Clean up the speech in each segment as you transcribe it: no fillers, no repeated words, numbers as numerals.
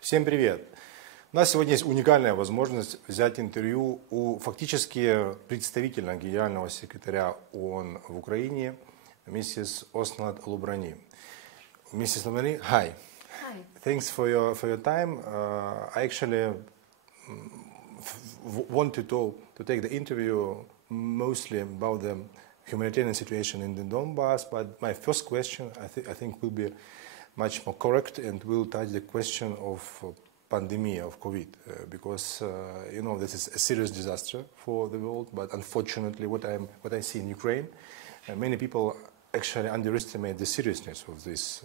Всем привет! У нас сегодня есть уникальная возможность взять интервью у фактически представительного генерального секретаря ООН в Украине, миссис Osnat Lubrani. Mrs. Lubrani, hi. Hi. Thanks for your time. I actually wanted to take the interview mostly about the humanitarian situation in the Donbass, but my first question I think will be much more correct and will touch the question of pandemic of COVID, because you know, this is a serious disaster for the world. But unfortunately, what I see in Ukraine, many people actually underestimate the seriousness of this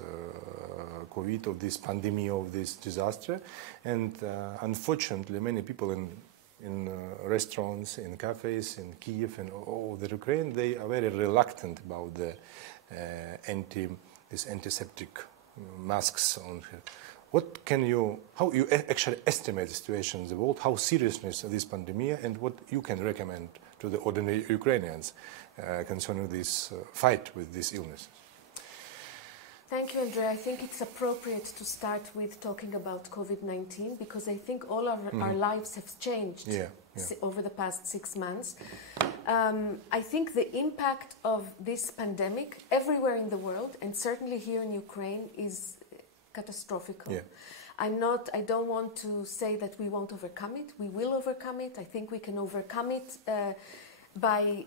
COVID, of this pandemic, of this disaster, and unfortunately, many people in restaurants, in cafes, in Kiev, and all over Ukraine, they are very reluctant about the antiseptic masks on. How you actually estimate the situation in the world, how serious is this pandemic, and what you can recommend to the ordinary Ukrainians concerning this fight with these illnesses? Thank you, Andrea. I think it's appropriate to start with talking about COVID-19 because I think all of our lives have changed over the past 6 months. I think the impact of this pandemic everywhere in the world, and certainly here in Ukraine, is catastrophical. Yeah. I don't want to say that we won't overcome it. We will overcome it. I think we can overcome it by,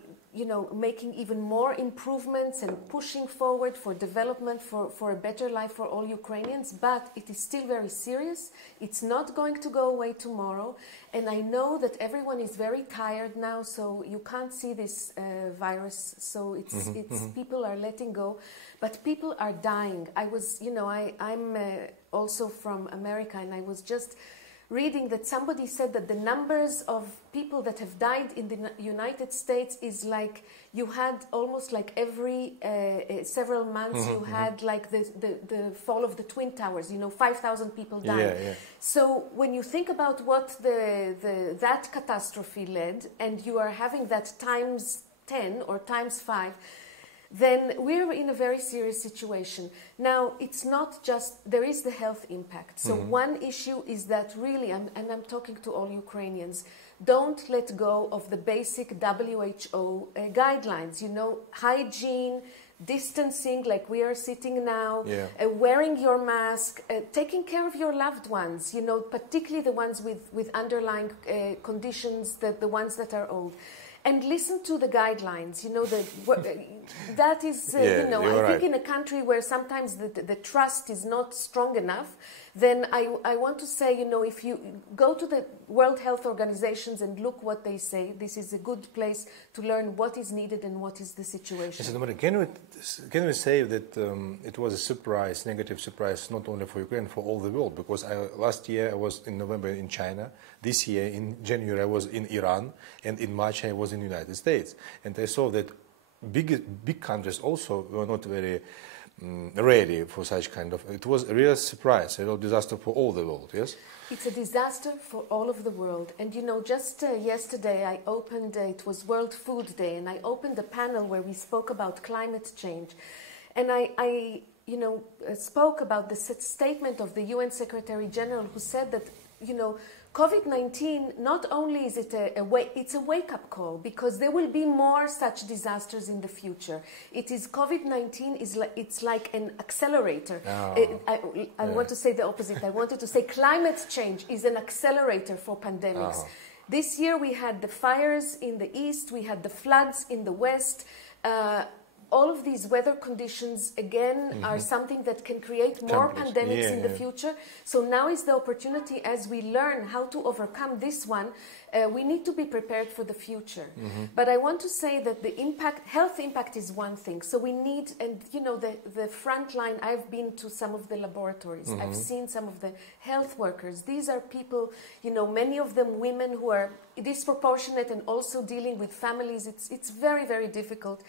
making even more improvements and pushing forward for development, for a better life for all Ukrainians. But it is still very serious. It's not going to go away tomorrow. And I know that everyone is very tired now, so you can't see this virus. So it's people are letting go, but people are dying. I'm also from America, and I was just reading that somebody said that the numbers of people that have died in the United States is like you had almost like every several months you had like the fall of the Twin Towers, 5,000 people died. Yeah. So when you think about what that catastrophe led, and you are having that times 10 or times 5, then we're in a very serious situation. Now, it's not just, there is the health impact. So one issue is that really, and I'm talking to all Ukrainians, don't let go of the basic WHO guidelines, hygiene, distancing like we are sitting now, wearing your mask, taking care of your loved ones, particularly the ones with underlying conditions, the ones that are old. And listen to the guidelines, that is, I think in a country where sometimes the trust is not strong enough, then I want to say, if you go to the World Health Organizations and look what they say, this is a good place to learn what is needed and what is the situation. Can we say that it was a surprise, negative surprise, not only for Ukraine, for all the world? Because last year I was in November in China, this year in January I was in Iran, and in March I was in the United States. And I saw that big countries also were not very ready for such kind of. It was a real surprise, a real disaster for all the world. Yes, it's a disaster for all of the world. And just yesterday I opened. It was World Food Day, and I opened a panel where we spoke about climate change, and I spoke about the statement of the UN Secretary General, who said that COVID-19, not only is it it's a wake-up call, because there will be more such disasters in the future. COVID-19 it's like an accelerator. I want to say the opposite. I wanted to say climate change is an accelerator for pandemics. This year we had the fires in the east, we had the floods in the west. All of these weather conditions, again, are something that can create more pandemics in the future. So now is the opportunity, as we learn how to overcome this one, we need to be prepared for the future. But I want to say that the health impact is one thing. So we need, and the front line, I've been to some of the laboratories. I've seen some of the health workers. These are people, many of them women who are disproportionate and also dealing with families. It's very, very difficult.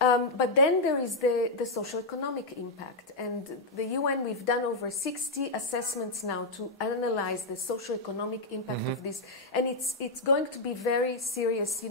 But then there is the socioeconomic impact. And the UN, we've done over 60 assessments now to analyze the socioeconomic impact of this. And it's going to be very serious.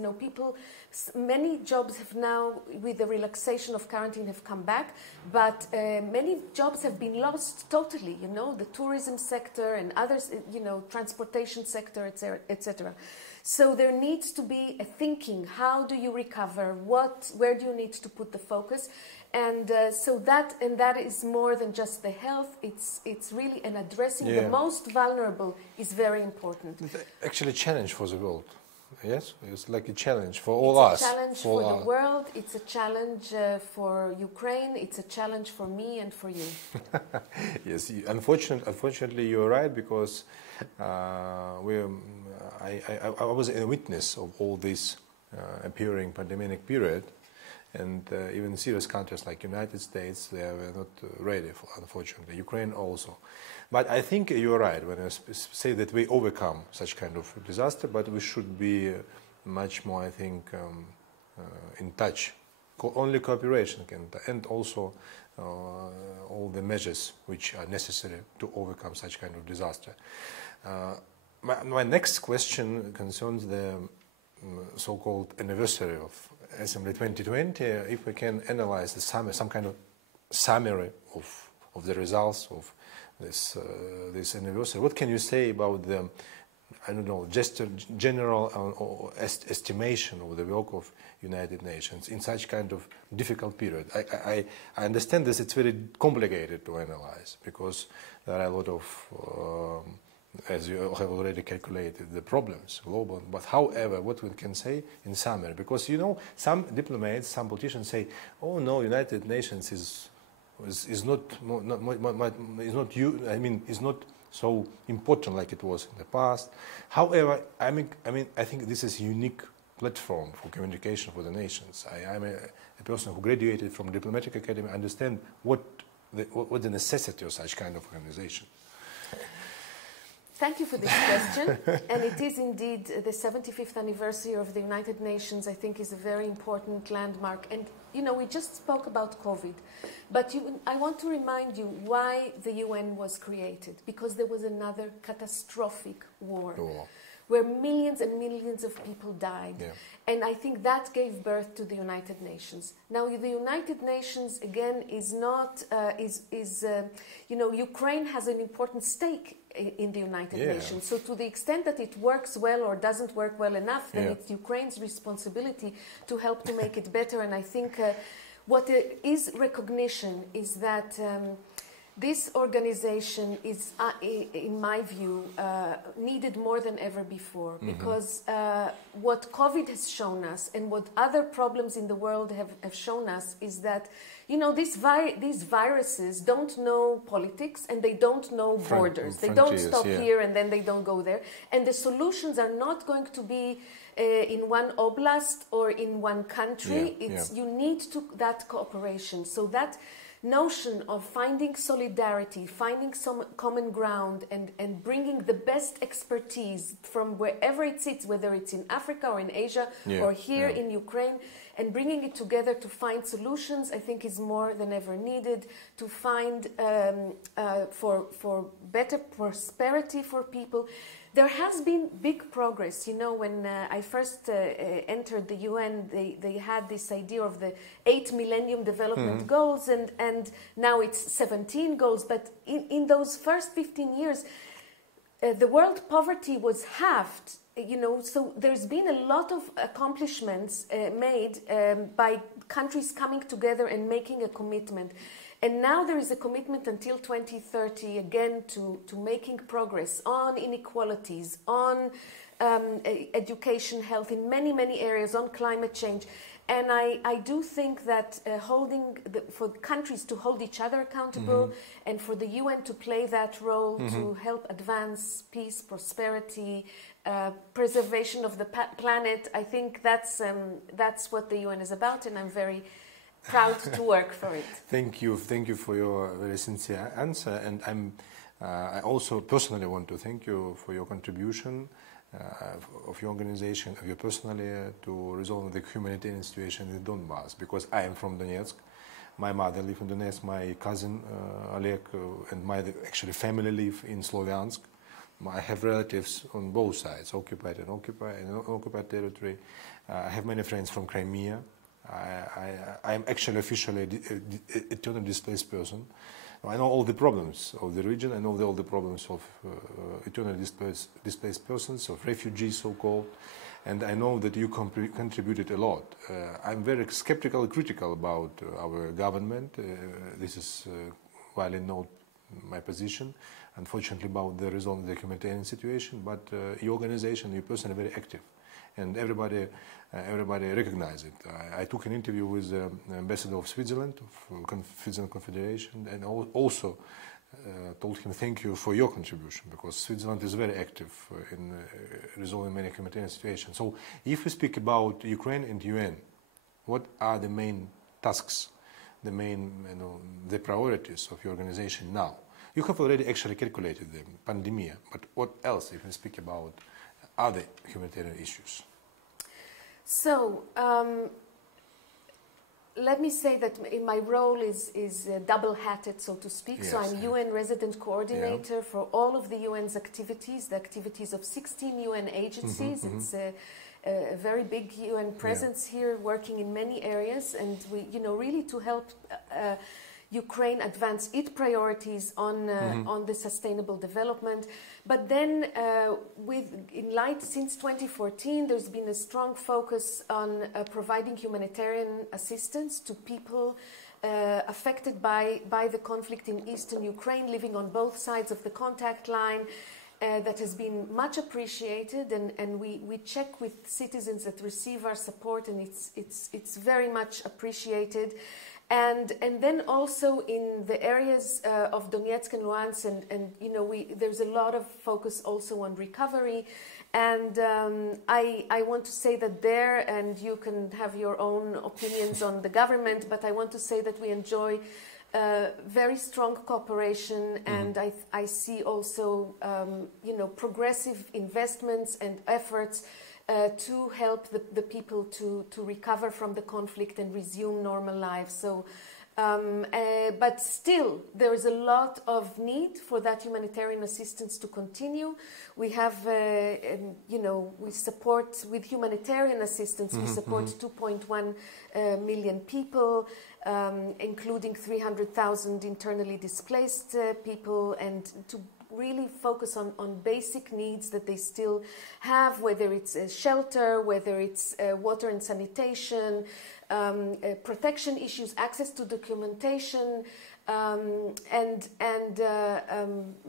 Many jobs have now, with the relaxation of quarantine, have come back, but many jobs have been lost totally, you know, the tourism sector and others, you know, transportation sector, etc. So there needs to be a thinking, how do you recover, where do you need to put the focus? And so that is more than just the health, it's really an addressing the most vulnerable is very important. It's actually a challenge for the world. Yes, it's like a challenge for all us. It's a challenge for the world, it's a challenge for Ukraine, it's a challenge for me and for you. Yes, unfortunately you're right, because I was a witness of all this appearing pandemic period, and even serious countries like United States, they were not ready, unfortunately, Ukraine also. But I think you're right when I say that we overcome such kind of disaster, but we should be much more, I think, in touch. Only cooperation can, and also all the measures which are necessary to overcome such kind of disaster. My next question concerns the so-called anniversary of Assembly 2020. If we can analyze the some kind of summary of the results of this anniversary, what can you say about the, I don't know, just a general estimation of the work of United Nations in such kind of difficult period? I understand this, it's very complicated to analyze, because there are a lot of, as you have already calculated, the problems global. But however, what we can say in summary, because you know, some diplomats, some politicians say, oh no, United Nations is not so important like it was in the past. However, I think this is a unique platform for communication for the nations. I'm a person who graduated from diplomatic academy. I understand what the necessity of such kind of organization. Thank you for this question. And it is indeed the 75th anniversary of the United Nations, I think, is a very important landmark. And, you know, we just spoke about COVID. But I want to remind you why the UN was created. Because there was another catastrophic war where millions and millions of people died. Yeah. And I think that gave birth to the United Nations. Now, the United Nations, again, is not, you know, Ukraine has an important stake in the United Nations. So to the extent that it works well or doesn't work well enough, then it's Ukraine's responsibility to help to make it better. And I think what is recognition is that this organization is, in my view, needed more than ever before, because what COVID has shown us and what other problems in the world have shown us is that, you know, these viruses don't know politics and they don't know borders. They don't stop here and then they don't go there. And the solutions are not going to be in one oblast or in one country. You need that cooperation. So that notion of finding solidarity, finding some common ground, and bringing the best expertise from wherever it sits, whether it's in Africa or in Asia or here in Ukraine, and bringing it together to find solutions, I think is more than ever needed to find for better prosperity for people. There has been big progress. You know, when I first entered the UN, they had this idea of the 8 Millennium Development Goals, and now it's 17 goals. But in those first 15 years, the world poverty was halved. You know, so there's been a lot of accomplishments made by countries coming together and making a commitment. And now there is a commitment until 2030, again, to making progress on inequalities, on education, health, in many, many areas, on climate change. And I do think that for countries to hold each other accountable and for the UN to play that role to help advance peace, prosperity, preservation of the planet, I think that's what the UN is about, and I'm very proud to work for it. Thank you for your very sincere answer, and I also personally want to thank you for your contribution of your organization, of you personally, to resolve the humanitarian situation in Donbas, because I am from Donetsk. My mother lives in Donetsk, my cousin Oleg and my actually family live in Sloviansk, I have relatives on both sides, occupied and occupied territory. I have many friends from Crimea. I am actually officially an eternally displaced person. I know all the problems of the region. I know all the problems of eternally displaced persons, of refugees, so-called. And I know that you contributed a lot. I'm very skeptical, critical about our government. This is widely known my position, unfortunately, about the resolving the humanitarian situation. But your organization, your person, are very active, and everybody recognizes it. I took an interview with the ambassador of Switzerland, of Switzerland Confederation, and also told him thank you for your contribution, because Switzerland is very active in resolving many humanitarian situations. So if we speak about Ukraine and UN, what are the main tasks, the main the priorities of your organization now? You have already actually calculated the pandemic, but what else if we speak about other humanitarian issues? So let me say that my role is double-hatted, so to speak. Yes, so I'm UN resident coordinator for all of the UN's activities, the activities of 16 UN agencies. It's a very big UN presence here, working in many areas, and we, really to help Ukraine advance its priorities on the sustainable development. But then, in light since 2014, there's been a strong focus on providing humanitarian assistance to people affected by the conflict in eastern Ukraine, living on both sides of the contact line. That has been much appreciated, and we check with citizens that receive our support, and it's very much appreciated. And then also in the areas of Donetsk and Luhansk, and there's a lot of focus also on recovery. And I want to say that there, and you can have your own opinions on the government, but I want to say that we enjoy very strong cooperation, and I see also progressive investments and efforts to help the people to recover from the conflict and resume normal lives. So, but still, there is a lot of need for that humanitarian assistance to continue. We have, we support with humanitarian assistance. We support 2.1 million people, including 300,000 internally displaced people, and to really focus on basic needs that they still have, whether it's shelter, whether it's water and sanitation, protection issues, access to documentation, and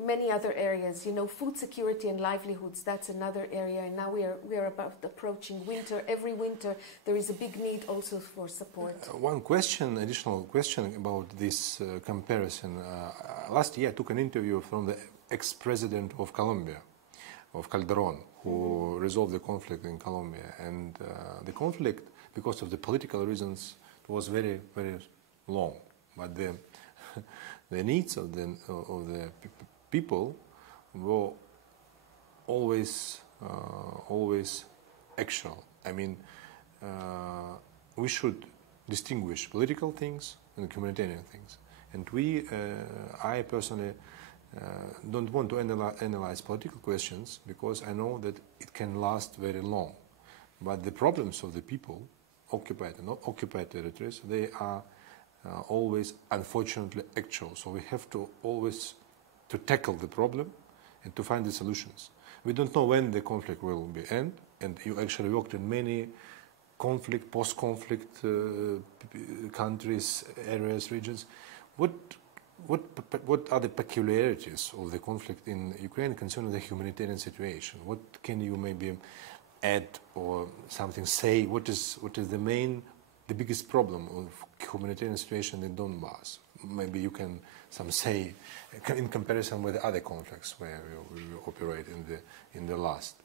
many other areas. Food security and livelihoods, that's another area. And now we are about approaching winter. Every winter there is a big need also for support. One additional question about this comparison. Last year I took an interview from the ex-president of Colombia, of Calderon, who resolved the conflict in Colombia. And the conflict, because of the political reasons, was very, very long. But the needs of the people were always actual. I mean, we should distinguish political things and humanitarian things. And I personally don't want to analyze political questions, because I know that it can last very long. But the problems of the people, occupied and not occupied territories, they are always, unfortunately, actual. So we have to always to tackle the problem and to find the solutions. We don't know when the conflict will end, and you actually worked in many post-conflict countries, areas, regions. What are the peculiarities of the conflict in Ukraine concerning the humanitarian situation? What can you maybe add or something say? What is the biggest problem of humanitarian situation in Donbas? Maybe you can say in comparison with the other conflicts where we operate in the last.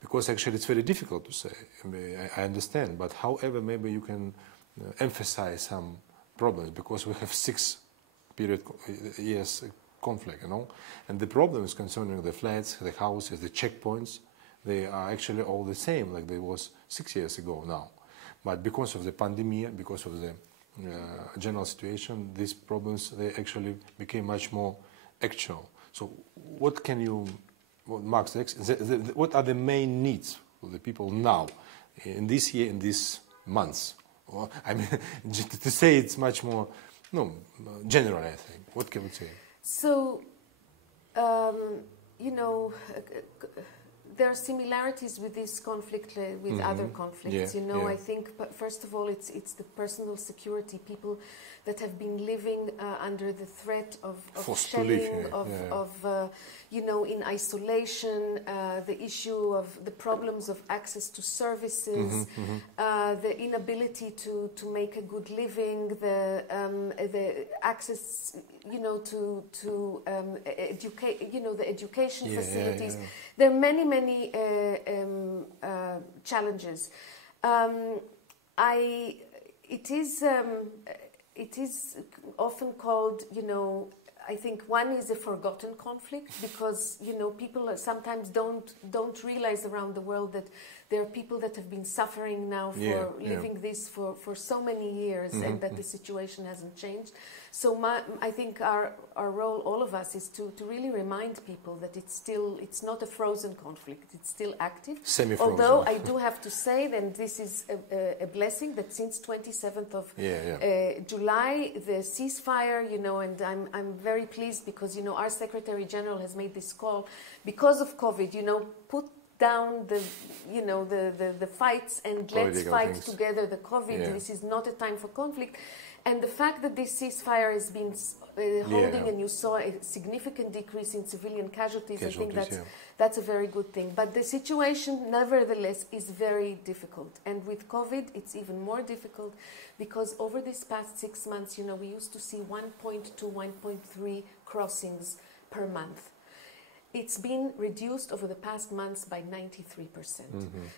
Because actually it's very difficult to say. I understand, but however, maybe you can emphasize some problems, because we have 6 years conflict, and the problems concerning the flats, the houses, the checkpoints, they are actually all the same like they was 6 years ago now. But because of the pandemic, because of the general situation, these problems, they actually became much more actual. So what can you what marks what are the main needs of the people now, in this year, in these months? Or, I mean, to say it's much more general, I think. What can we say? So, you know, there are similarities with this conflict with other conflicts. You know, I think first of all, it's the personal security. People that have been living under the threat of shelling, you know, in isolation, the issue of the problems of access to services, the inability to make a good living, the access, you know, to educate, you know, the education facilities. There are many challenges. It is often called, you know, I think one is a forgotten conflict because, you know, people sometimes don't realize around the world that there are people that have been suffering now for living this for so many years and that the situation hasn't changed. So I think our role, all of us, is to really remind people that it's not a frozen conflict, it's still active. Semi-frozen. Although I do have to say that this is a blessing that since 27th of July, the ceasefire, you know, and I'm very pleased because, you know, our Secretary General has made this call because of COVID, you know, put down the fights and let's fight together the COVID. This is not a time for conflict. And the fact that this ceasefire has been holding and you saw a significant decrease in civilian casualties, I think that's a very good thing. But the situation, nevertheless, is very difficult. And with COVID, it's even more difficult because over these past 6 months, you know, we used to see 1.2, 1.3 crossings per month. It's been reduced over the past months by 93%.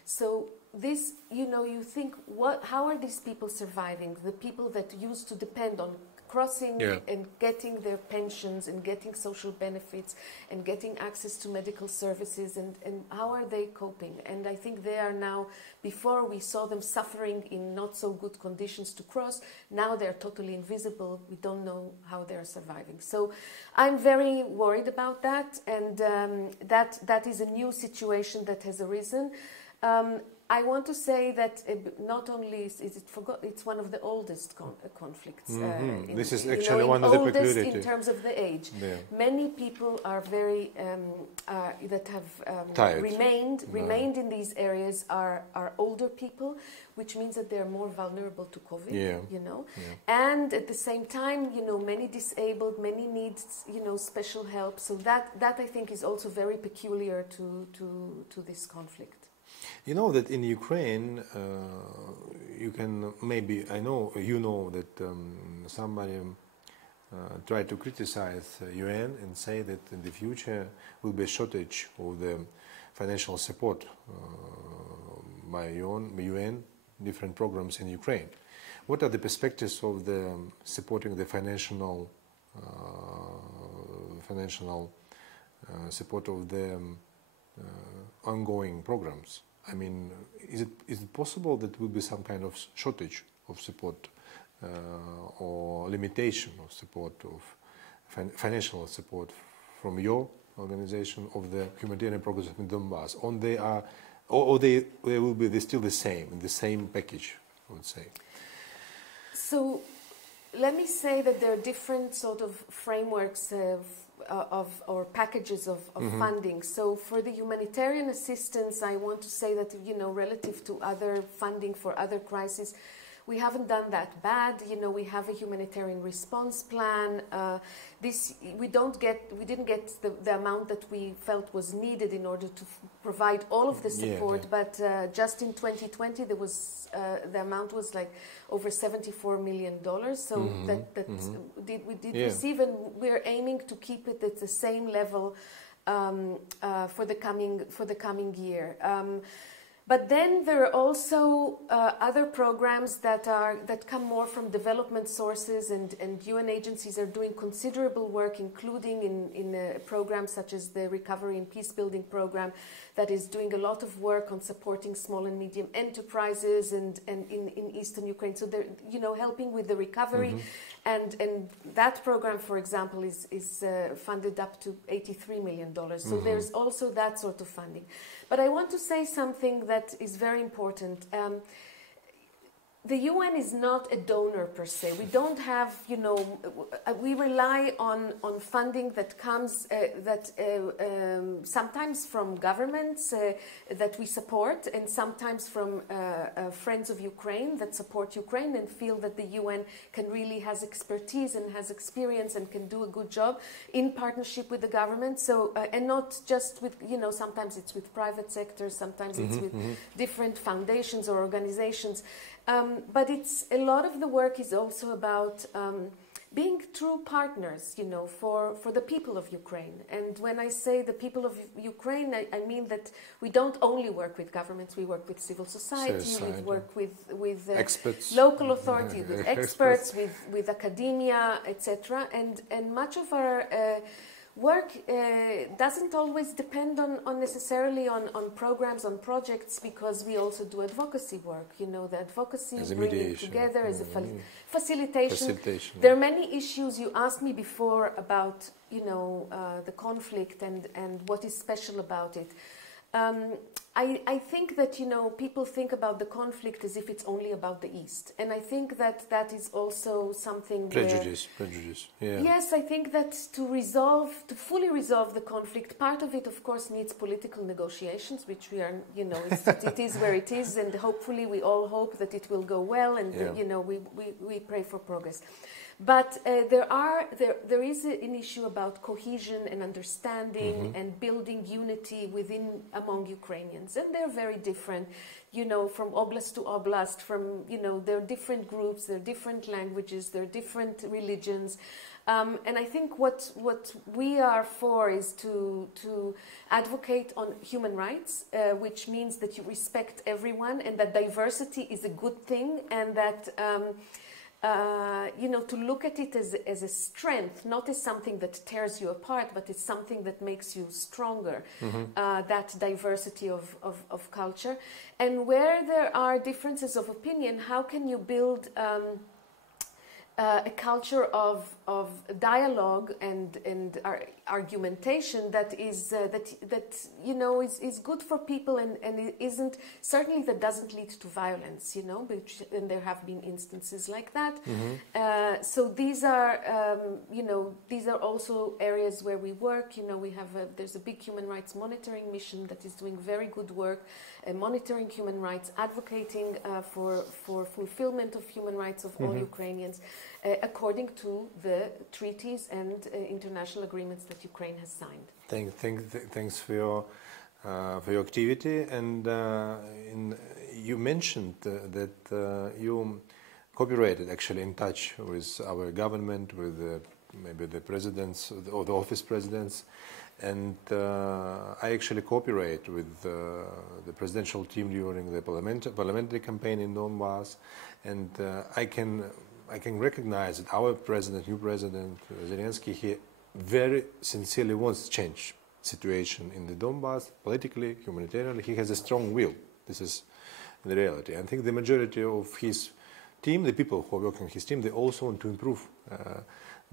So this, you know, you think, how are these people surviving? The people that used to depend on crossing and getting their pensions and getting social benefits and getting access to medical services, and how are they coping? And I think they are now, before we saw them suffering in not so good conditions to cross, now they're totally invisible. We don't know how they're surviving. So I'm very worried about that, and that is a new situation that has arisen. I want to say that not only is it forgotten, it's one of the oldest conflicts. This is actually one of the peculiarities in terms of the age. Many people are very that have remained in these areas are older people, which means that they're more vulnerable to COVID. You know, and at the same time, you know, many disabled, many needs, you know, special help. So that I think is also very peculiar to this conflict. You know that in Ukraine, you can maybe, I know, you know that somebody tried to criticize UN and say that in the future will be a shortage of the financial support by UN, different programs in Ukraine. What are the perspectives of the supporting the financial support of the ongoing programs? I mean, is it possible that will be some kind of shortage of support or limitation of support of financial support from your organization of the humanitarian programs in Donbass? Or they will be still the same package, I would say. So, let me say that there are different sort of frameworks or packages of funding. So for the humanitarian assistance, I want to say that, you know, relative to other funding for other crises, we haven't done that bad. You know, we have a humanitarian response plan. We didn't get the amount that we felt was needed in order to provide all of the support. But just in 2020, there was the amount was like over $74 million. So we did receive, and we're aiming to keep it at the same level for the coming year. But then there are also other programs that come more from development sources, and UN agencies are doing considerable work, including in programs such as the Recovery and Peace Building Program, that is doing a lot of work on supporting small and medium enterprises and in eastern Ukraine. So they're helping with the recovery, and that program, for example, is funded up to $83 million. So there's also that sort of funding. But I want to say something that is very important. The UN is not a donor per se. We don't have, we rely on funding that comes sometimes from governments that we support, and sometimes from friends of Ukraine that support Ukraine and feel that the UN has expertise and has experience and can do a good job in partnership with the government. So and not just with, sometimes it's with private sectors, sometimes it's with different foundations or organizations. But a lot of the work is also about being true partners, for the people of Ukraine. And when I say the people of Ukraine, I mean that we don't only work with governments, we work with civil society, we work with experts, local authorities, with experts, with academia, etc. And much of our work doesn't always depend on necessarily on programs, on projects, because we also do advocacy work. The advocacy, bringing together as a facilitation. There are many issues. You asked me before about the conflict and what is special about it. I think that people think about the conflict as if it's only about the East, and I think that is also something prejudice. Yeah. Yes, I think that to fully resolve the conflict, part of it, of course, needs political negotiations, which we are, it is where it is, and hopefully we all hope that it will go well, and we pray for progress. But there is an issue about cohesion and understanding and building unity among Ukrainians, and they're very different, from oblast to oblast. There are different groups, there are different languages, there are different religions, and I think what we are for is to advocate on human rights, which means that you respect everyone, and that diversity is a good thing, and that. To look at it as a strength, not as something that tears you apart, but as something that makes you stronger, that diversity of culture. And where there are differences of opinion, how can you build a culture of dialogue and argumentation that is good for people and it isn't, certainly that doesn't lead to violence, and there have been instances like that. So these are also areas where we work. There's a big human rights monitoring mission that is doing very good work, monitoring human rights, advocating for fulfillment of human rights of all Ukrainians, according to the treaties and international agreements that Ukraine has signed. Thanks for your activity. And you mentioned that you cooperated, actually, in touch with our government, with maybe the presidents or the office presidents. And I actually cooperate with the presidential team during the parliamentary campaign in Donbass, and I can recognize that our president, new president Zelensky, he very sincerely wants to change situation in the Donbass, politically, humanitarianly. He has a strong will. This is the reality. I think the majority of his team, the people who are working in his team, they also want to improve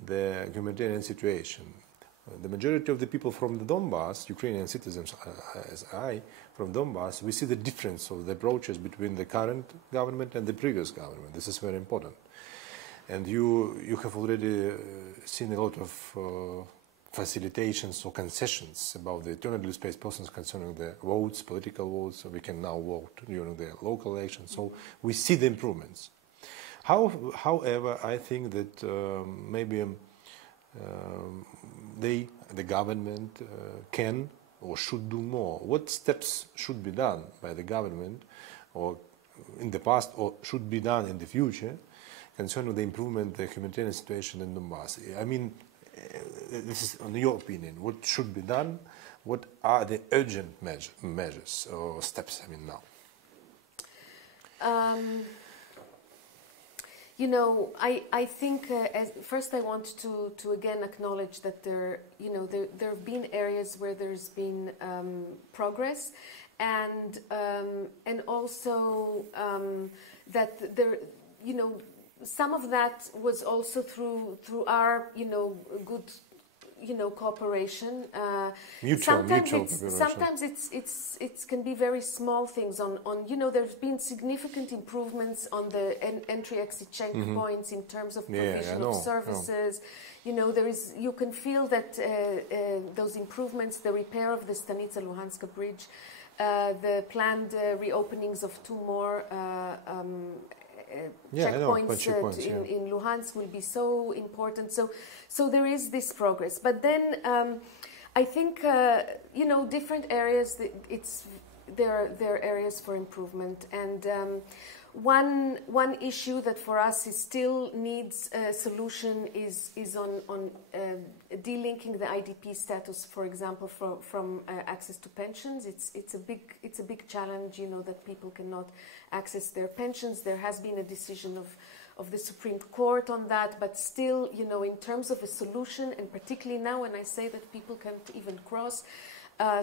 the humanitarian situation. The majority of the people from the Donbass, Ukrainian citizens, as I, from Donbass, we see the difference of the approaches between the current government and the previous government. This is very important. And you have already seen a lot of facilitations or concessions about the internally displaced persons concerning the votes, political votes, so we can now vote during the local elections. So we see the improvements. However, I think that maybe the government can or should do more. What steps should be done by the government, or in the past, or should be done in the future, concerning the improvement of the humanitarian situation in Donbass? I mean, this is on your opinion. What should be done? What are the urgent measures or steps? I mean, now. You know, I think first I want to again acknowledge that there have been areas where there's been progress, and also that there, you know, some of that was also through our, you know, good, you know, cooperation. Sometimes it can be very small things on you know, there's been significant improvements on the entry-exit checkpoints in terms of provision of services. You know, you can feel that those improvements, the repair of the Stanitsa-Luhanska bridge, the planned reopenings of 2 more checkpoints in Luhansk will be so important. So there is this progress. But then I think, you know, different areas, there are areas for improvement. And one issue that for us still needs a solution is on delinking the IDP status, for example, from access to pensions. It's a big challenge, you know, that people cannot access their pensions. There has been a decision of the Supreme Court on that, but still, you know, in terms of a solution, and particularly now when I say that people can't even cross,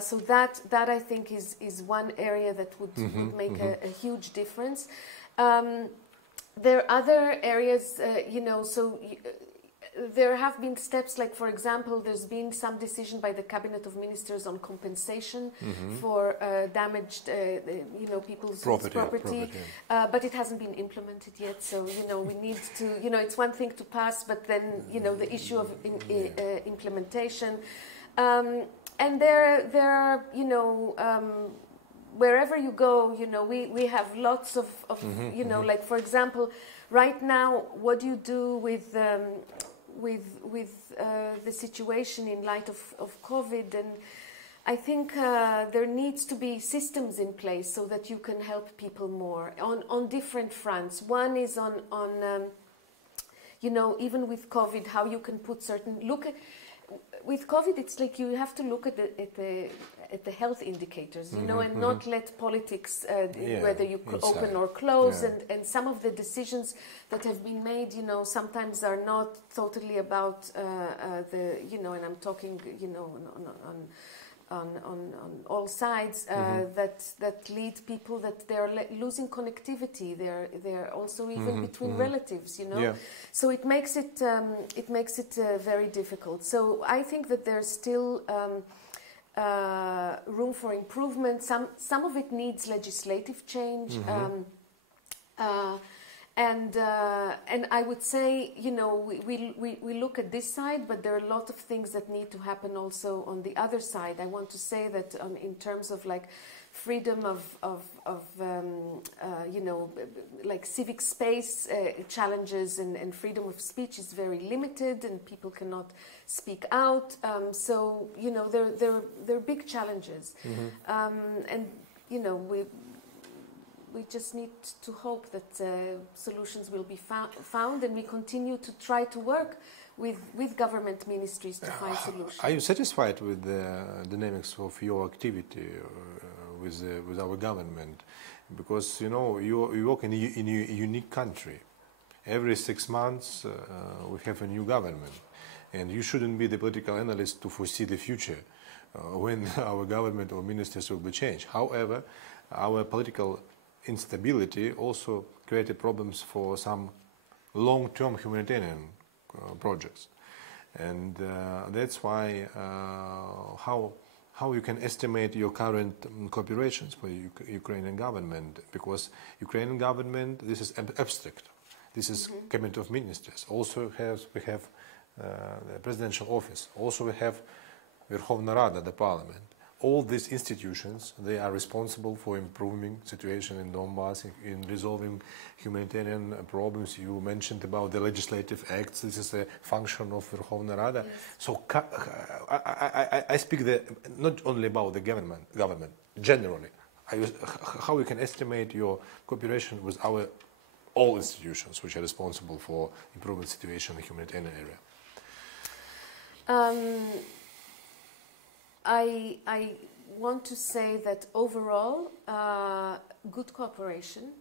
so that I think is one area that would make a huge difference. There are other areas, you know, so there have been steps, like, for example, there's been some decision by the Cabinet of Ministers on compensation for damaged, you know, people's property. But it hasn't been implemented yet. So, you know, we need to, you know, it's one thing to pass, but then, you know, the issue of implementation. And there are, you know, wherever you go, you know, we have lots of you know, like, for example, right now, what do you do with the situation in light of COVID? And I think there needs to be systems in place so that you can help people more on different fronts. One is on you know, even with COVID, how you can put with COVID, it's like you have to look at the health indicators, you know, and not let politics, whether you open or close, and some of the decisions that have been made, you know, sometimes are not totally about the, you know, and I'm talking, you know, on all sides, that lead people that they're losing connectivity. They're also even between relatives, you know. So it makes it very difficult. So I think that there's still room for improvement. Some of it needs legislative change. And I would say, you know, we look at this side, but there are a lot of things that need to happen also on the other side. I want to say that in terms of, like, freedom of you know, like civic space challenges and freedom of speech is very limited, and people cannot speak out. So, you know, there are big challenges, and, you know, we just need to hope that solutions will be found, and we continue to try to work with government ministries to find solutions. Are you satisfied with the dynamics of your activity with our government? Because, you know, you work in a unique country. Every 6 months we have a new government, and you shouldn't be the political analyst to foresee the future when our government or ministers will be changed. However, our political instability also created problems for some long-term humanitarian projects, and that's why how you can estimate your current cooperations for Ukrainian government, because Ukrainian government, this is abstract. This is Cabinet of Ministers. Also we have the presidential office. Also we have Verkhovna Rada, the parliament. All these institutions, they are responsible for improving situation in Donbass, in resolving humanitarian problems. You mentioned about the legislative acts. This is a function of Verkhovna Rada. Yes. So I speak not only about the government, generally. How we can estimate your cooperation with all institutions which are responsible for improving the situation in the humanitarian area? I want to say that overall, good cooperation.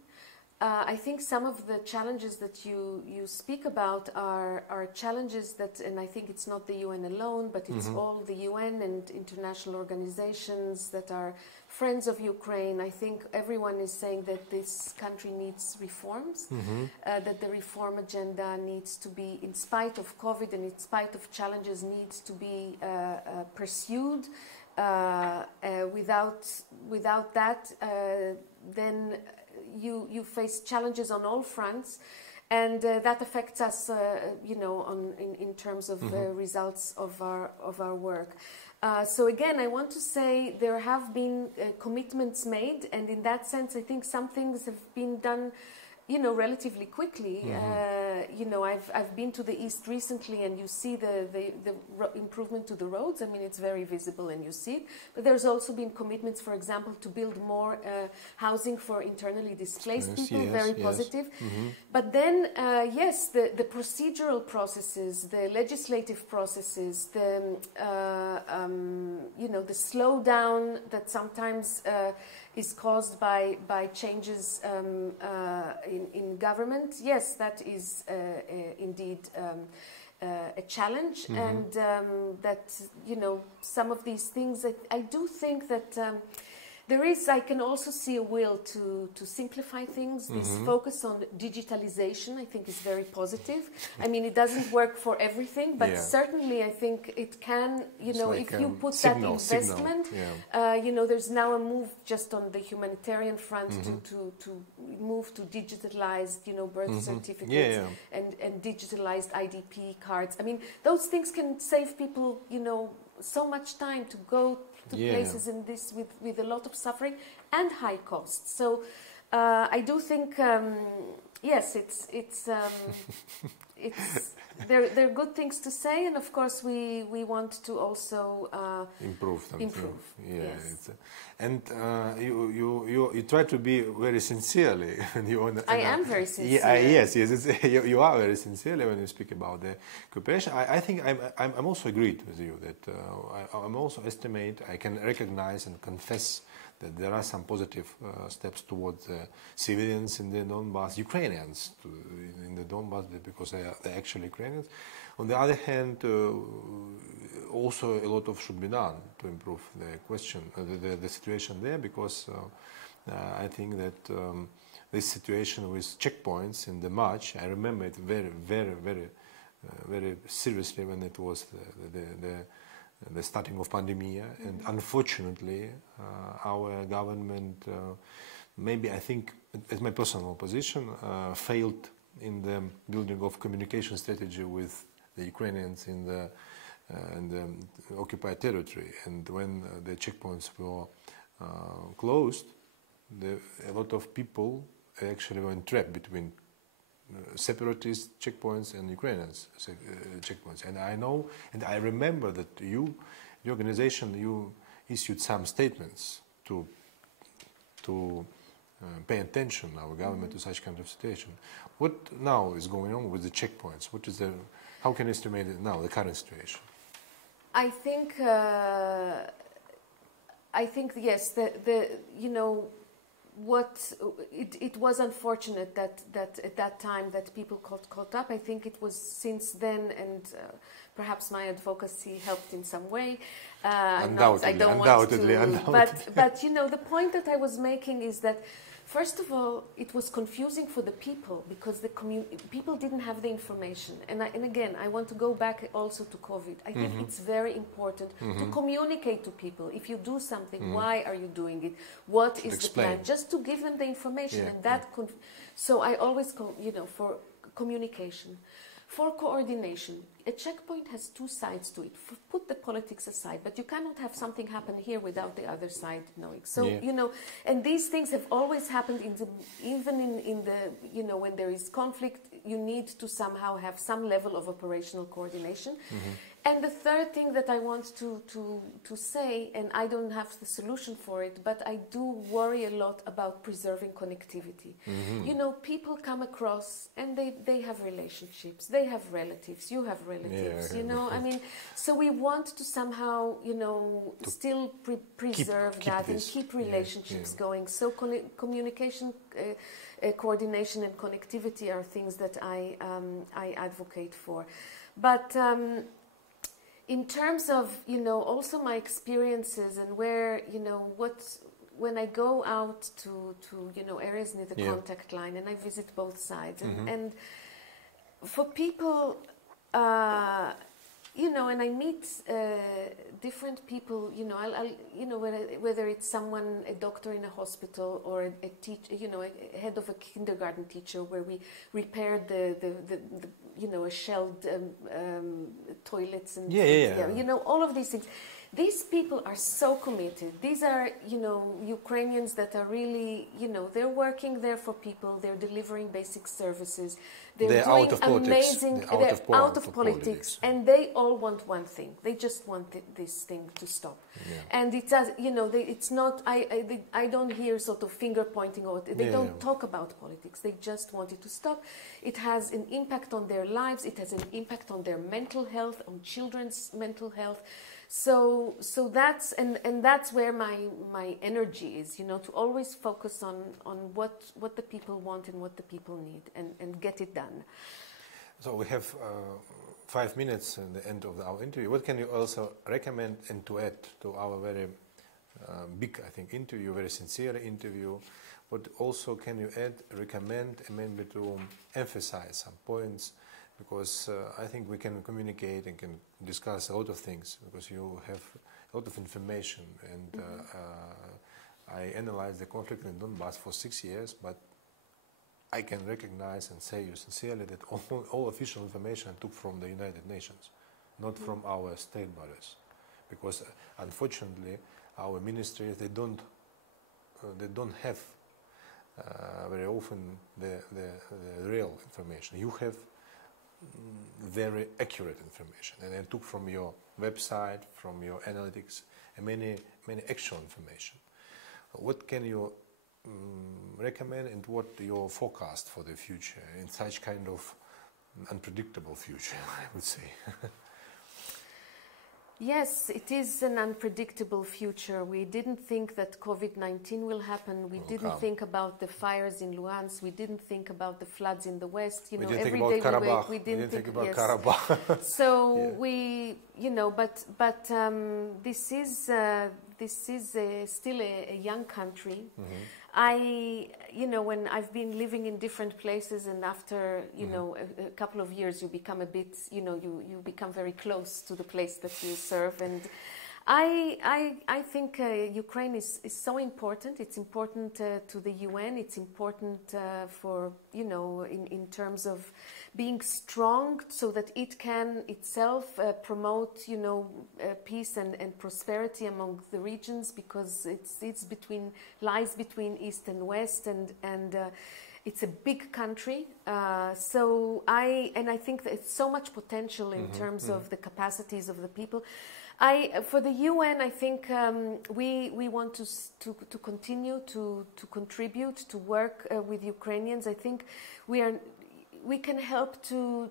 I think some of the challenges that you speak about are challenges that, and I think it's not the UN alone, but it's all the UN and international organizations that are friends of Ukraine. I think everyone is saying that this country needs reforms, that the reform agenda needs to be, in spite of COVID and in spite of challenges, needs to be pursued. Without that, then you face challenges on all fronts, and that affects us, in terms of the results of our work. So again, I want to say there have been commitments made, and in that sense, I think some things have been done, relatively quickly. I've been to the east recently, and you see the improvement to the roads. I mean, it's very visible, and you see it. But there's also been commitments, for example, to build more housing for internally displaced people. Very positive. But then, the procedural processes, the legislative processes, the slowdown that sometimes is caused by changes in government. Yes, that is indeed a challenge, and that some of these things. I do think that I can also see a will to simplify things. This focus on digitalization, I think, is very positive. I mean, it doesn't work for everything, but certainly I think it can, if you put that investment, there's now a move just on the humanitarian front to move to digitalized, birth certificates and digitalized IDP cards. I mean, those things can save people, so much time to go to places in this with a lot of suffering and high costs. So I do think yes, it's there are good things to say, and of course we want to also improve them. Yes. And you try to be very sincerely. I am very sincere. Yes, you are very sincerely when you speak about the cooperation. I think I'm also agreed with you that I'm also estimate, I can recognize and confess that there are some positive steps towards civilians in the Donbas, Ukrainians in the Donbas, because they're actually Ukrainians. On the other hand, also a lot of should be done to improve the situation there, because I think that this situation with checkpoints in the March, I remember it very, very, very, very seriously when it was the starting of pandemic, and unfortunately our government, maybe I think, as my personal position, failed in the building of communication strategy with the Ukrainians in the occupied territory. And when the checkpoints were closed, a lot of people actually were trapped between separatist checkpoints and Ukrainians checkpoints. And I know, and I remember that the organization, you issued some statements to pay attention, our government, to such kind of situation. What now is going on with the checkpoints? How can you estimate it now, the current situation? I think yes, it was unfortunate that at that time that people caught up. I think it was since then, and perhaps my advocacy helped in some way. Undoubtedly. But the point that I was making is that, first of all, it was confusing for the people because people didn't have the information. And again, I want to go back also to COVID. I think it's very important to communicate to people. If you do something, why are you doing it? What is the plan? Just to give them the information. And that. So I always call, for communication. For coordination, a checkpoint has two sides to it. Put the politics aside, but you cannot have something happen here without the other side knowing. So, and these things have always happened even in the, when there is conflict, you need to somehow have some level of operational coordination. And the third thing that I want to say, and I don't have the solution for it, but I do worry a lot about preserving connectivity. Mm-hmm. You know, people come across and they have relationships, they have relatives, you have relatives, Yeah. you know, I mean, so we want to somehow, you know, To still preserve keep that and this. keep relationships Yeah. going. So communication, coordination and connectivity are things that I advocate for. But in terms of, you know, also my experiences and where, you know, when I go out to you know, areas near the Yeah. contact line and I visit both sides, Mm-hmm. and for people, you know, and I meet different people, you know, I'll you know, whether it's someone, a doctor in a hospital or a teacher, you know, a head of a kindergarten teacher, where we repaired the you know, a shelled toilets and Yeah. you know, all of these things. These people are so committed. These are, you know, Ukrainians that are really, you know, they're working there for people. They're delivering basic services. They're doing out of politics. amazing. They're out of politics, and they all want one thing. They just want this thing to stop. Yeah. And it does, you know, it's not. I don't hear sort of finger pointing or they don't talk about politics. They just want it to stop. It has an impact on their lives. It has an impact on their mental health, on children's mental health. So that's and that's where my energy is, you know, to always focus on what the people want and what the people need and get it done. So we have 5 minutes at the end of our interview. What can you also recommend and to add to our very big, I think, interview, very sincere interview? What also can you add, recommend, and maybe to emphasize some points? Because I think we can communicate and can discuss a lot of things, because you have a lot of information. And I analyzed the conflict in Donbass for 6 years, but I can recognize and say you sincerely that all official information I took from the United Nations, not from our state bodies, because unfortunately our ministries they don't have very often the real information. You have very accurate information, and I took from your website, from your analytics, and many actual information. What can you recommend, and what your forecast for the future in such kind of unpredictable future, I would say? Yes, it is an unpredictable future. We didn't think that COVID-19 will happen. We didn't think about the fires in Luhansk. We didn't think about the floods in the west. You know, every day we wake, we didn't think about yes. Karabakh. So Yeah. we, you know, but this is still a young country. You know, when I've been living in different places, and after, you know, a couple of years, you become a bit, you know, you become very close to the place that you serve. And I think Ukraine is so important. It's important to the UN. It's important for, you know, in terms of being strong, so that it can itself promote, you know, peace and prosperity among the regions, because it's lies between East and West, and it's a big country. So I think that it's so much potential in terms of the capacities of the people. For the UN, I think we want to continue to contribute, to work with Ukrainians. I think we can help to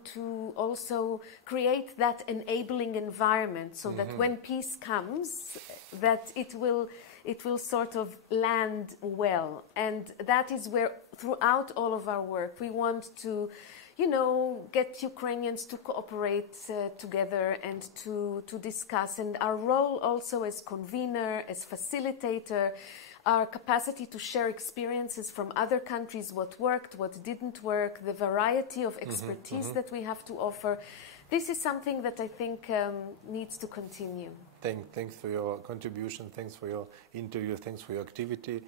also create that enabling environment, so that when peace comes, that it will sort of land well. And that is where, throughout all of our work, we want to, you know, get Ukrainians to cooperate together and to discuss. And our role also as convener, as facilitator, our capacity to share experiences from other countries, what worked, what didn't work, the variety of expertise that we have to offer. This is something that I think needs to continue. Thanks for your contribution. Thanks for your interview. Thanks for your activity.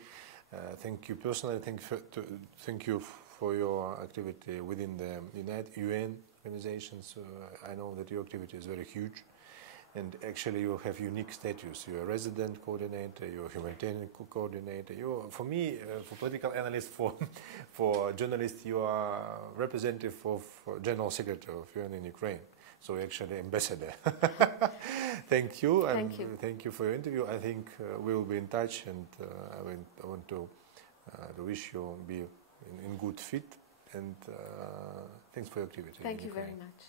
Thank you personally. Thank you for your activity within the UN organizations. I know that your activity is very huge. And actually, you have unique status. You're a resident coordinator. You're a humanitarian coordinator. For me, for political analyst, for journalists, you are representative of General Secretary of UN in Ukraine. So actually, ambassador. Thank you, and Thank you. Thank you for your interview. I think we will be in touch, and I want to wish you be in good fit, and thanks for your activity. Thank you very much.